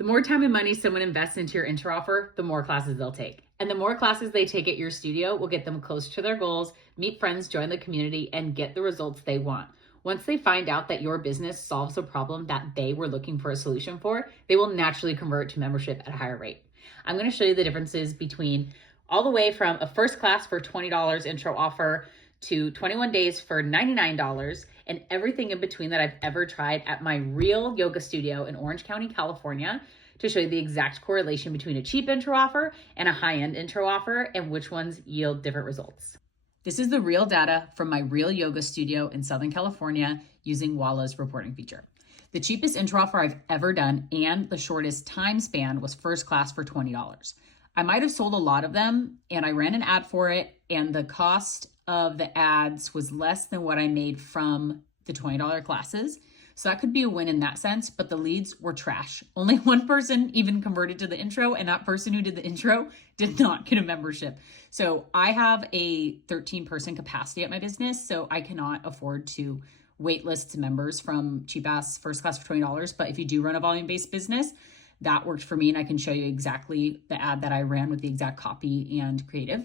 The more time and money someone invests into your intro offer, the more classes they'll take. And the more classes they take at your studio will get them closer to their goals, meet friends, join the community, and get the results they want. Once they find out that your business solves a problem that they were looking for a solution for, they will naturally convert to membership at a higher rate. I'm going to show you the differences between all the way from a first class for $20 intro offer to 21 days for $99 and everything in between that I've ever tried at my real yoga studio in Orange County, California, to show you the exact correlation between a cheap intro offer and a high-end intro offer and which ones yield different results. This is the real data from my real yoga studio in Southern California using Walla's reporting feature. The cheapest intro offer I've ever done and the shortest time span was first class for $20. I might have sold a lot of them and I ran an ad for it, and the cost of the ads was less than what I made from the $20 classes. So that could be a win in that sense, but the leads were trash. Only one person even converted to the intro, and that person who did the intro did not get a membership. So I have a 13-person capacity at my business, so I cannot afford to wait lists members from cheap ass first class for $20. But if you do run a volume-based business, that worked for me, and I can show you exactly the ad that I ran with the exact copy and creative.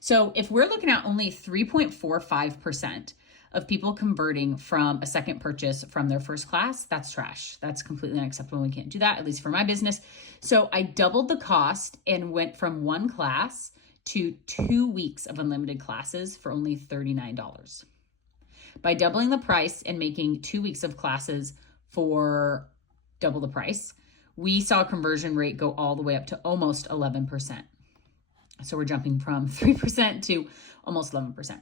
So if we're looking at only 3.45% of people converting from a second purchase from their first class, that's trash. That's completely unacceptable. We can't do that, at least for my business. So I doubled the cost and went from one class to 2 weeks of unlimited classes for only $39. By doubling the price and making 2 weeks of classes for double the price, we saw a conversion rate go all the way up to almost 11%. So we're jumping from 3% to almost 11%.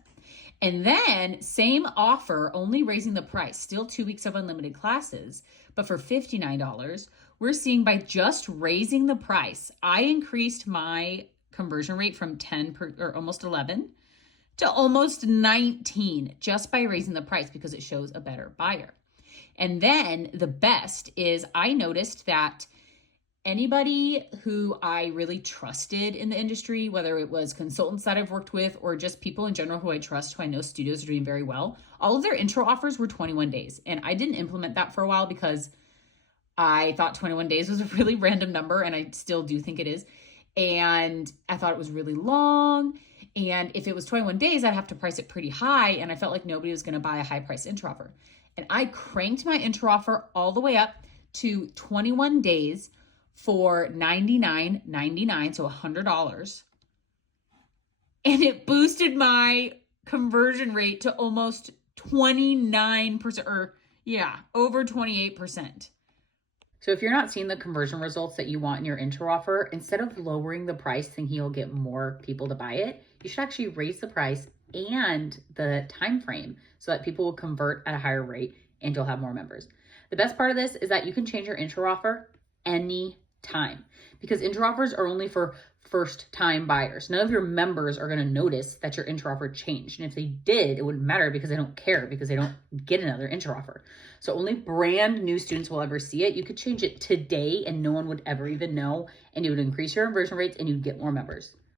And then same offer, only raising the price, still 2 weeks of unlimited classes, but for $59, we're seeing by just raising the price, I increased my conversion rate from 10 or almost 11 to almost 19 just by raising the price because it shows a better buyer. And then the best is I noticed that anybody who I really trusted in the industry, whether it was consultants that I've worked with or just people in general who I trust, who I know studios are doing very well, all of their intro offers were 21 days. And I didn't implement that for a while because I thought 21 days was a really random number, and I still do think it is. And I thought it was really long. And if it was 21 days, I'd have to price it pretty high. And I felt like nobody was going to buy a high price intro offer. And I cranked my intro offer all the way up to 21 days for $99.99, so $100. And it boosted my conversion rate to almost 29%, or over 28%. So if you're not seeing the conversion results that you want in your intro offer, instead of lowering the price thinking you'll get more people to buy it, you should actually raise the price and the time frame so that people will convert at a higher rate and you'll have more members. The best part of this is that you can change your intro offer any time, because intro offers are only for first time buyers. None of your members are going to notice that your intro offer changed. And if they did, it wouldn't matter because they don't care, because they don't get another intro offer. So only brand new students will ever see it. You could change it today and no one would ever even know, and it would increase your conversion rates and you'd get more members.